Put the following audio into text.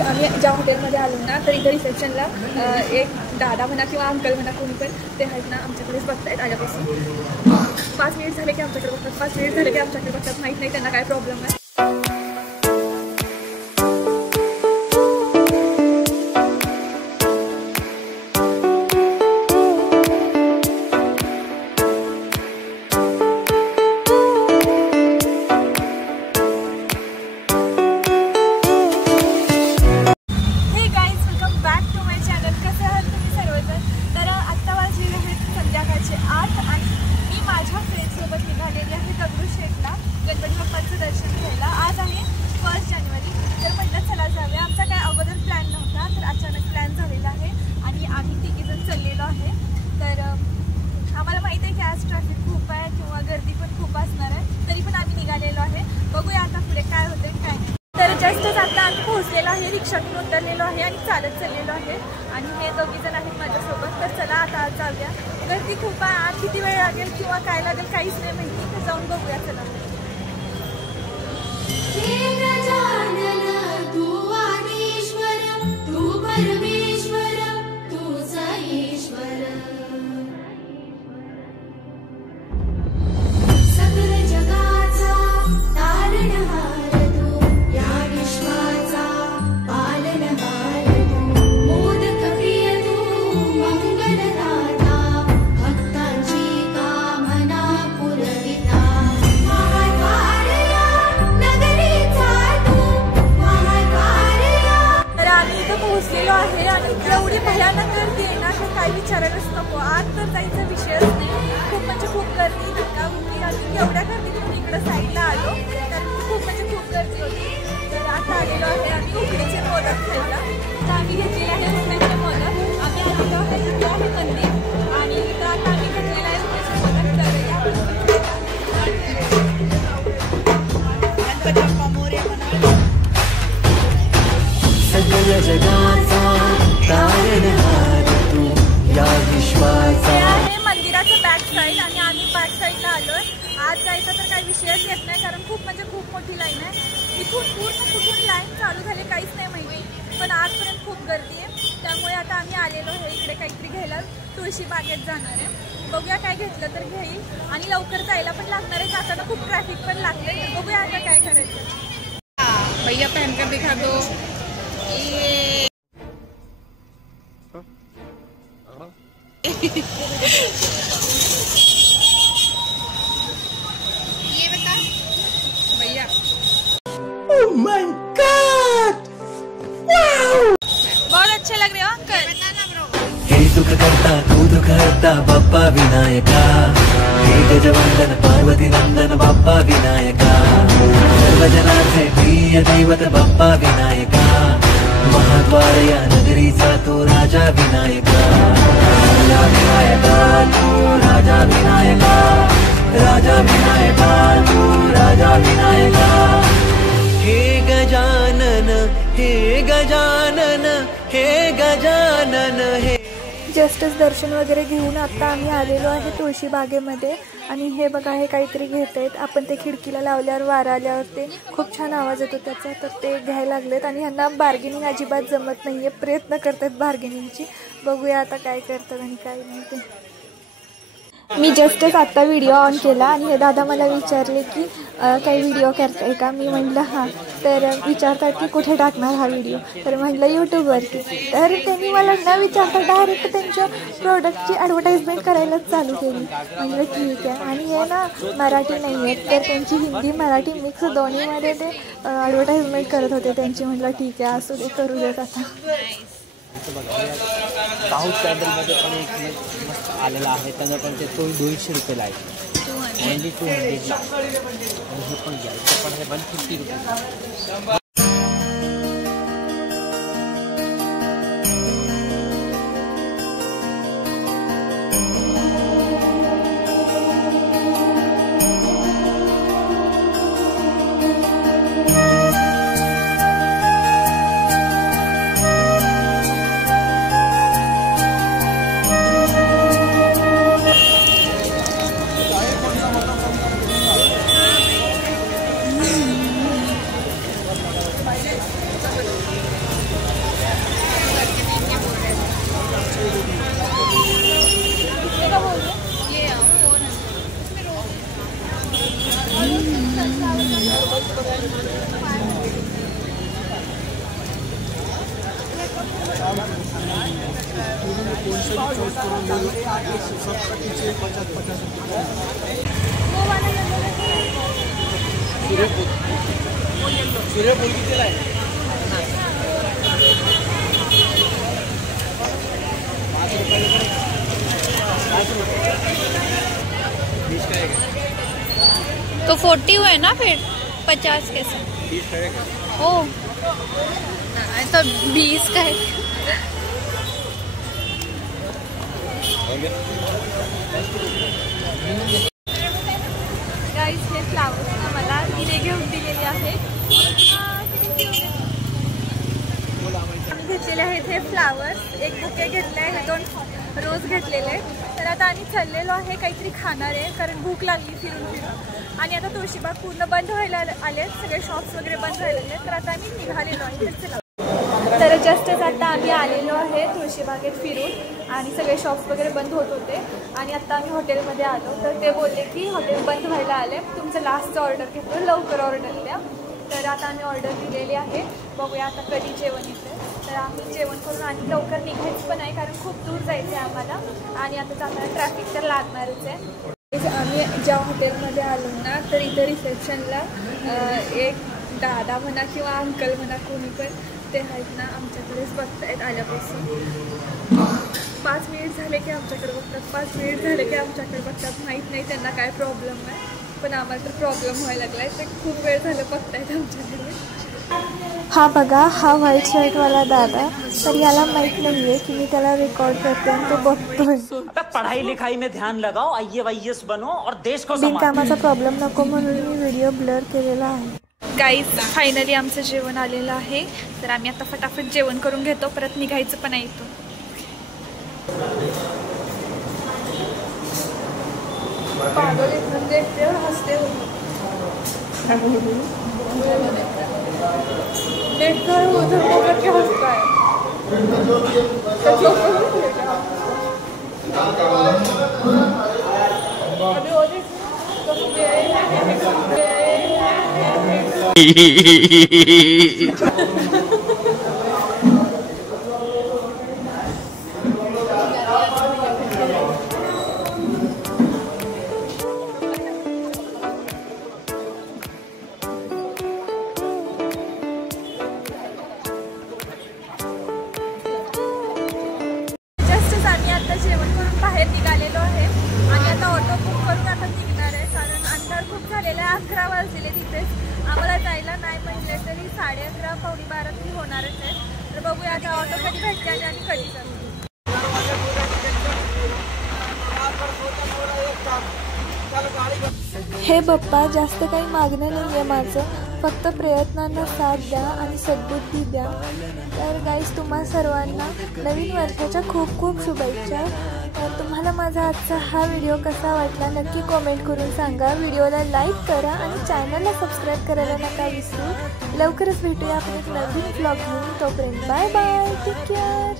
आम्ही ज्या हॉटेलमध्ये आलो ना तर इथे रिसेप्शनला एक दादा म्हणा किंवा अंकल म्हणा कोणी पण ते आहेत ना आमच्याकडेच बघतायत आल्यापासून 5 मिनिट झाले की आमच्याकडे बघतात 5 मिनिट झाले की आमच्याकडे बघतात माहीत नाही त्यांना काय प्रॉब्लेम आहे. गणपती बाप्पांचं दर्शन घ्यायला आज आहे 1 जानेवारी. तर म्हटलं चला जाऊया. आमचा काय अगोदर प्लॅन नव्हता तर अचानक प्लॅन झालेला आहे आणि आम्ही तिघीजण चाललेलो आहे. तर आम्हाला माहिती आहे की आज ट्रॅफिक खूप आहे किंवा गर्दी पण खूप असणार आहे तरी पण आम्ही निघालेलो आहे. बघूया आता पुढे काय होते काय नाही. तर जस्टच आता आम्ही पोहोचलेलो आहे. रिक्षातून उतरलेलो आहे आणि चालत चाललेलो आहे आणि हे दोघीजण आहेत माझ्यासोबत. तर चला आता आज जाऊया. गर्दी खूप आहे. आज किती वेळ लागेल किंवा काय लागेल काहीच नाही माहिती. तर जाऊन बघूया चला. पोहोचलेलो आहे आणि एवढी भयानक गर्दी आहे ना की काय विचारायलाच नको. आज तर जायचा विषयच नाही. खूप म्हणजे खूप गर्दी नका होती आणि एवढ्या गर्दीतून इकडं साईडला आलो तर खूप म्हणजे खूप गर्दी होती. तर आता आलेलो आहे आम्ही उकडीचे मोदक खायला. तर आम्ही घेतलेले आहे उकडीचे मोदक. आम्ही आलेलो आहे तिथे आहे मंदिर आणि इथं आता आम्ही घेतलेला आहे उकडीचे मोदक. सगळ्या जगाचा तारणहार तू या विश्वाचा. हे मंदिराचं बॅक साईड आणि आम्ही बॅक साईडला आलोय. आज जायचा तर काही विषयच येत नाही कारण खूप म्हणजे खूप मोठी लाईन आहे. इथून पूर्ण कुठून लाईन चालू झाली काहीच नाही माहिती पण आजपर्यंत खूप गर्दी आहे. त्यामुळे आता आम्ही आलेलो आहे इकडे काहीतरी घ्यायला. तुळशी बागेत जाणार आहे. बघूया काय घेतलं तर घेईल आणि लवकर जायला पण लागणार आहे. जाताना खूप ट्रॅफिक पण लागते. बघूया आता काय करायचं. भैया पहन कर दिखा दो. ये बता भैया. Oh my God! Wow! बहुत अच्छे लग रहे हो अंकल. हे सुख करता तू दुख हरता बाप्पा विनायका. हे गजवंदन पार्वती नंदन बाप्पा विनायका. सर्वजनांचे प्रिय दैवत बाप्पा विनायका. महाद्वार या नगरीचा तो राजा विनायका. राजा विनायका तू राजा विनायका. राजा विनायका तू राजा विनायका. हे गजानन हे गजानन हे गजानन हे. जस्टच दर्शन वगैरे घेऊन आता आम्ही आलेलो आहे तुळशी बागेमध्ये आणि हे बघा हे काहीतरी घेत आहेत. आपण ते खिडकीला लावल्यावर वारा आल्यावर ते खूप छान आवाज येतो त्याचा. तर ते घ्यायला लागलेत आणि ह्यांना बार्गेनिंग अजिबात जमत नाही आहे. प्रयत्न करतात बार्गेनिंगची. बघूया आता काय करतात आणि काय नाही ते. मी जस्टच आत्ता व्हिडिओ ऑन केला आणि हे दादा मला विचारले की काही व्हिडिओ करताय का. मी म्हटलं हां. तर विचारतात की कुठे टाकणार हा व्हिडिओ. तर म्हटलं यूट्यूबवरती. तर त्यांनी मला न विचारता डायरेक्ट त्यांच्या प्रोडक्टची ॲडव्हर्टाईजमेंट करायलाच चालू केली. म्हटलं ठीक आहे. आणि हे ना मराठी नाही आहेत तर त्यांची हिंदी मराठी मिक्स दोन्हीमध्ये ते ॲडव्हर्टाईजमेंट करत होते त्यांची. म्हटलं ठीक आहे असू दे करू देत आता. साऊथ कॅन्डलमध्ये पण एक मस्त आलेला आहे. त्याचा पण ते 250 आहे. ओनली 200 आणि हे पण घ्या. पण हे 150 रुपये. सूर्यफूल कितीला आहे? तो 40 हुआ है ना, फिर 50 कैसे? 20 का है। ओ तो 20 का है। गाइस हे फ्लावर्स ना मला तिने घेऊन दिलेले आहेत। आम्ही घेतलेले आहेत हे फ्लावर्स, एक बुके घेतले आहे, 2 रोज घेतलेले। तर आता आम्ही चाललेलो आहे काहीतरी खाणार आहे, कारण भूक लागली फिरून फिरून। आणि आता तुळशीबाग पूर्ण बंद व्हायला आले, सगळे शॉप्स वगैरे बंद व्हायला लागले, तर आता आम्ही निघालेलो आहे। तर जस्टच आता आम्ही आलेलो आहे तुळशीबागेत फिरून, आणि सगळे शॉप्स वगैरे बंद होत होते। आणि आता आम्ही हॉटेलमध्ये आलो, तर ते बोलले की हॉटेल बंद व्हायला आले, तुमचं लास्टचं ऑर्डर घेतो, लवकर ऑर्डर द्या। तर आता आम्ही ऑर्डर दिलेली आहे, बघूया आता कधी जेवण येतं। तर आम्ही जेवण करून आणि लवकर निघायचं पण आहे, कारण खूप दूर जायचं आहे आम्हाला, आणि आता जाताना ट्रॅफिक तर लागणारच आहे। आम्ही ज्या हॉटेलमध्ये आलो ना, तर इथं रिसेप्शनला एक दादा म्हणा किंवा अंकल म्हणा, कोणी पण ते आहेत ना, आमच्याकडेच बघतायत आल्यापासून। 5 मिनिट झाले की आमच्याकडे बघतात, 5 मिनिट झाले की आमच्याकडे बघतात। माहीत नाही त्यांना काय प्रॉब्लेम आहे, पण आम्हाला तर प्रॉब्लेम व्हायला लागला आहे। ते खूप वेळ झालं बघतायत आमच्याकडे। हा बघा, हा व्हाईट शर्टवाला दादा, तर याला माहीत नाही आहे की मी त्याला रेकॉर्ड करते आणि तो बघतोय। पढ़ाई लिखाई में ध्यान लगाओ, IAS बनो और देश को बिनकामाचा प्रॉब्लेम नको म्हणून मी व्हिडिओ ब्लर केलेला आहे। गाईज फायनली आमचं जेवण आलेलं आहे, तर आम्ही आता फटाफट जेवण करून घेतो, परत निघायचं पण आहे इथून। हसते देखकर उधर को करके हंसता है। जेवण करून बाहेर निघालेलो आहे, आणि आता ऑटो बुक करून आता निघणार आहे, कारण अंधार खूप झालेला आहे। 11 वाजलेले तिथेच, आम्हाला जायला नाही म्हटलं तरी 11:30 पावणे 12 तरी होणारच आहे। तर बघूया आता ऑटो कधी भेटते आणि कधी जातो। हे बाप्पा, जास्त काही मागणं नाही आहे माझं, फक्त प्रयत्नांना साथ द्या आणि सद्बुद्धी द्या। तर गाईज, तुम्हा सर्वांना नवीन वर्षाच्या खूप खूप शुभेच्छा। तर तुम्हाला माझा आजचा हा व्हिडिओ कसा वाटला नक्की कमेंट करून सांगा। व्हिडिओला लाईक करा आणि चॅनलला सबस्क्राईब करायला नका विसरू। लवकरच भेटूया आपण एक नवीन व्लॉग घेऊन, तोपर्यंत बाय बाय, टेक केअर।